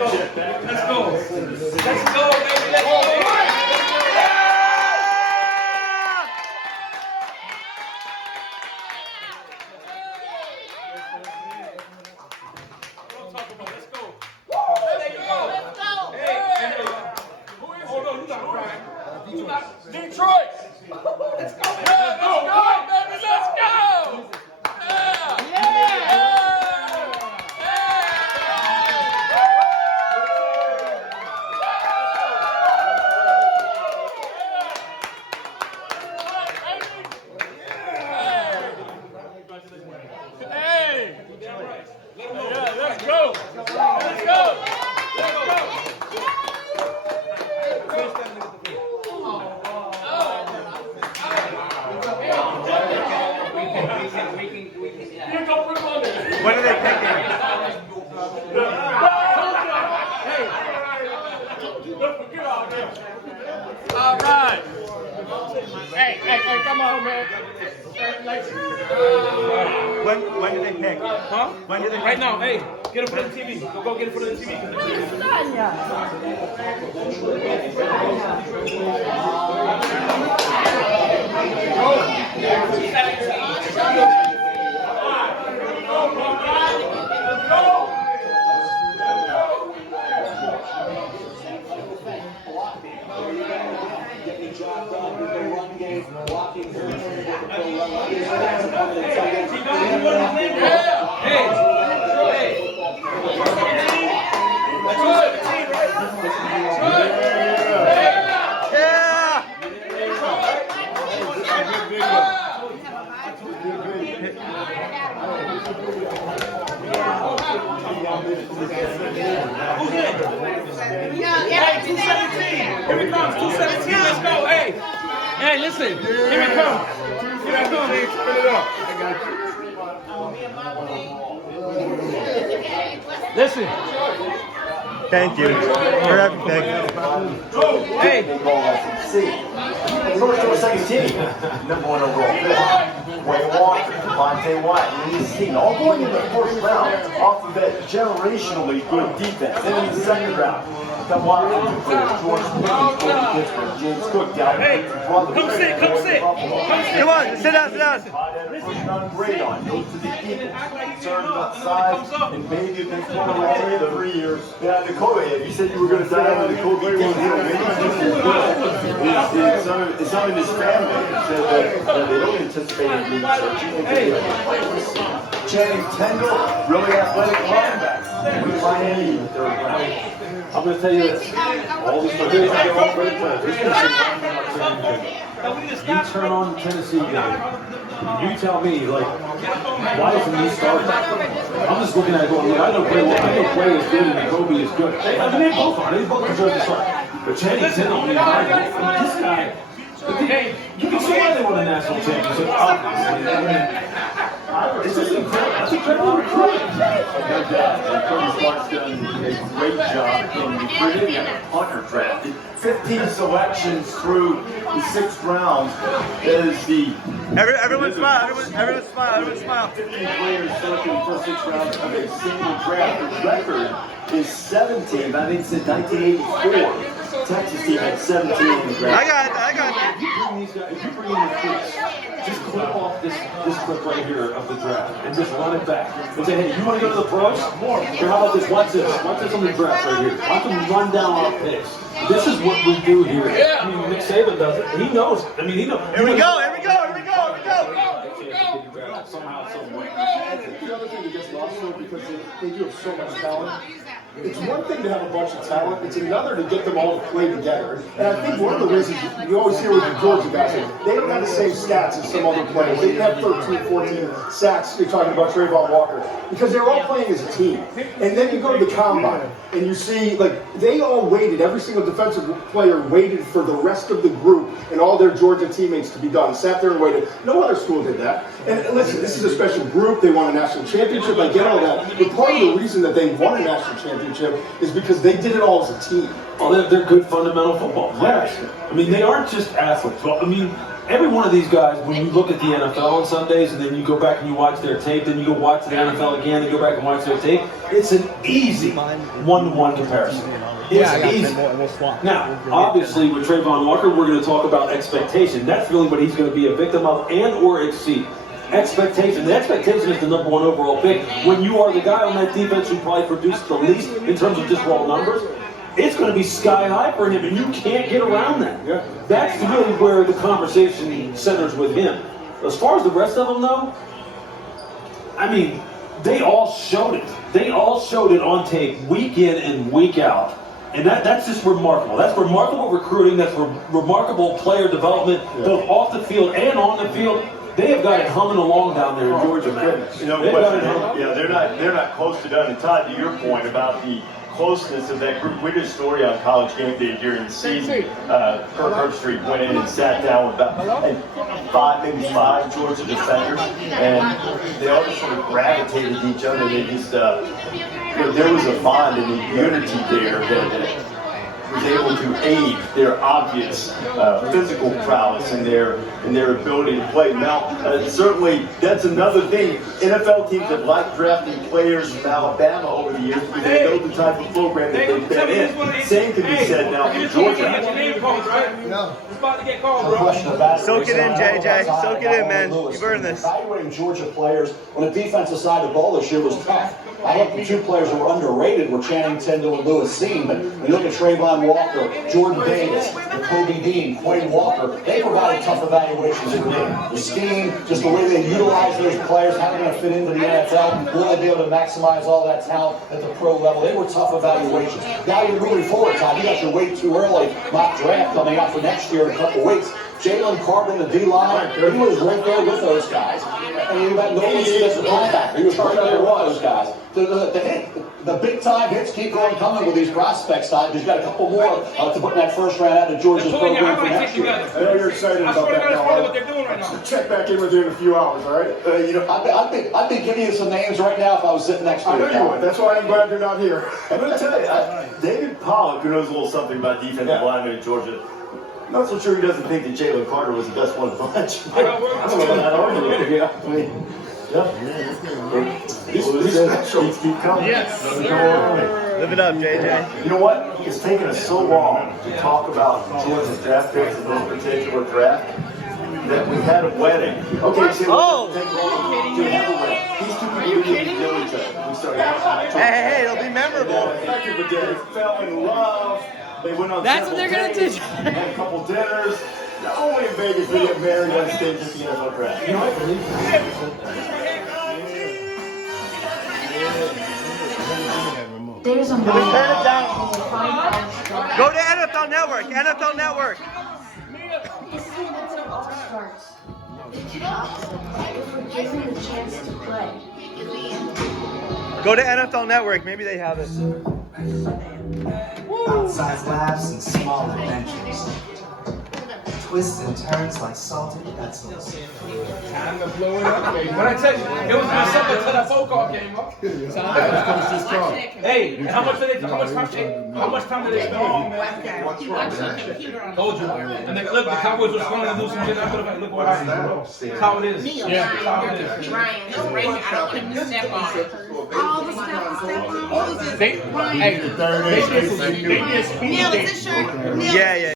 Let's go, baby. Let's go. Detroit! Let's go! Let's go, baby! Let's go! Hey! Yeah, let's go! Let's go! Let's go! What are they picking? All right. Hey, come on, man. When do they pick? Huh? When do they pick? Right now, hey, get it for the TV. Go get it for the TV. Hey, 217. Here it comes, 217. Let's go. Hey, listen. Here it comes. Here it comes. Turn it up. Listen. Thank you for everything. Hey. First or second team, number 1 overall pick. Wayne Walker, Devontae White, and his team, all going in the first round off of that generationally good defense. Then in the second round, come on, George Pickens, Pittsburgh, James Cook, Hey, come sit. Come on, sit down. Great on, goes to the Eagles, turned outside, and maybe they've been away the 3 years. Yeah, Dakota, you said you were going to die with the Kobe King. It's not in his family. Said that they don't anticipate him being Channing Tindall, really athletic running back. With Miami in the third round. I'm going to tell you this. All these players are all great players. You turn on the Tennessee game. You tell me, like, why isn't he starting? I'm just looking at it going, I know Clay is good and Kobe is good. I mean, they both are. They both deserve to start. But Channing Tindall, this guy, you can see why they won a national championship. It's just incredible. It's incredible recruiting. No doubt. And Cody Clark's done a great job in recruiting and a punter drafted. 15 selections through the 6th round. That is the... Everyone smile. Everyone smile. 15 players selected in the first 6 rounds of a single draft. The record is 17. I think since 1984. Texas team had 17 in the draft. I got it. If you bring these guys, if you bring in recruits, just clip off this clip right here of the draft and just run it back. And say, hey, you want to go to the pros? Here, how about this? Watch this. Watch this on the draft right here. Watch them run down our picks. This is what we do here. I mean, Nick Saban does it. He knows. I mean, he knows. Here we go. Somehow, some way. The other thing that gets lost though, because they do have so much talent. It's one thing to have a bunch of talent, it's another to get them all to play together. And I think one of the reasons you always hear with the Georgia guys, they don't have the same stats as some other players. They have 13, 14 sacks, you're talking about Trayvon Walker, because they're all playing as a team. And then you go to the combine, and you see, like, they all waited, every single defensive player waited for the rest of the group and all their Georgia teammates to be done. Sat there and waited. No other school did that. And listen, this is a special group. They won a national championship. I get all that. But part of the reason that they won a national championship is because they did it all as a team. Well, they're good fundamental football players. I mean, they aren't just athletes. Well, I mean, every one of these guys, when you look at the NFL on Sundays and then you go back and you watch their tape, then you go watch the NFL again and go back and watch their tape, it's an easy one-to-one comparison. It's easy. Now, obviously, with Trayvon Walker, we're going to talk about expectation. That's really what he's going to be a victim of and or exceed. Expectation. The expectation is the number one overall pick. When you are the guy on that defense who probably produced the least in terms of just raw numbers, it's going to be sky high for him, and you can't get around that. Yeah. That's really where the conversation centers with him. As far as the rest of them, though, I mean, they all showed it. They all showed it on tape, week in and week out. And that's just remarkable. That's remarkable recruiting. That's remarkable player development, both off the field and on the field. They have got it humming along down there in Georgia, man. You know, they're not close to done. And Todd, to your point about the closeness of that group, we did a story on College Game Day during the season. Kirk Herbstreit went in and sat down with about maybe five Georgia defenders, and they all just sort of gravitated to each other. They just, there was a bond and a unity there that was able to aid their obvious physical prowess and their ability to play. Now, certainly, that's another thing. NFL teams have liked drafting players from Alabama over the years because they know the type of program that they've been in. Same can be said now for Georgia. It's about to get called, bro. Soak it in, JJ. Soak it in, man. You've earned this. Evaluating Georgia players on the defensive side of the ball this year was tough. I thought the two players who were underrated were Channing Tindall and Lewis Cine, but when you look at Trayvon Walker, Jordan Davis, and Kobe Dean, Quay Walker, they provided tough evaluations for me. The scheme, just the way they utilize those players, how they're going to fit into the NFL, will they be able to maximize all that talent at the pro level? They were tough evaluations. Now you're moving forward, Todd. You got your way too early mock draft coming out for next year in a couple weeks. Jalen Carter, the D-line, he was right there with those guys. And you got Nolan Smith as the linebacker. He was right there with those guys. The big-time hits keep on coming with these prospects, Todd. You've got a couple more to put in that first round out of Georgia's program for next year. I know you're excited I about swear to that God, that's probably what now. they're doing right now. Check back in with you in a few hours, all right? I'd be giving you some names right now if I was sitting next to I you. know you would. That's why I'm glad you're not here. I'm going to tell you, David Pollock, who knows a little something about defensive linemen in Georgia, I'm not so sure he doesn't think that Jalen Carter was the best one of the bunch. I don't know that argument. Yeah, I mean, these specials keep coming. Yes. Live it up, JJ. You know what? It's taken us so long to talk about Georgia's draft picks in this particular draft that we had a wedding. Okay, so Oh. to have a wedding. These two people didn't know each other. We started Hey, it'll be memorable. They fell in love. They went on That's what they're gonna dates, do. had a couple dinners. Not only in Vegas, they get married on stage at the NFL draft. You know, I believe There's a Turn it down. moment. Go to NFL Network. NFL Network. Starts. If we're given the chance to play. Go to NFL Network. Maybe they have it. Outside laughs and small adventures. Twists and turns like salted pretzels. Time to blow it up, baby. When I tell you, it was my summer until that phone call came up. Hey, how much time did they spend on me? Told you. And then look, the Cowboys were going to do some shit. I would have look what happened. That's how it is. Yeah, that's how it is. Ryan, no break. I don't want him to step on it. All the stuff on. They did speed Neil, is dating. this shirt? Neil, Yeah, yeah.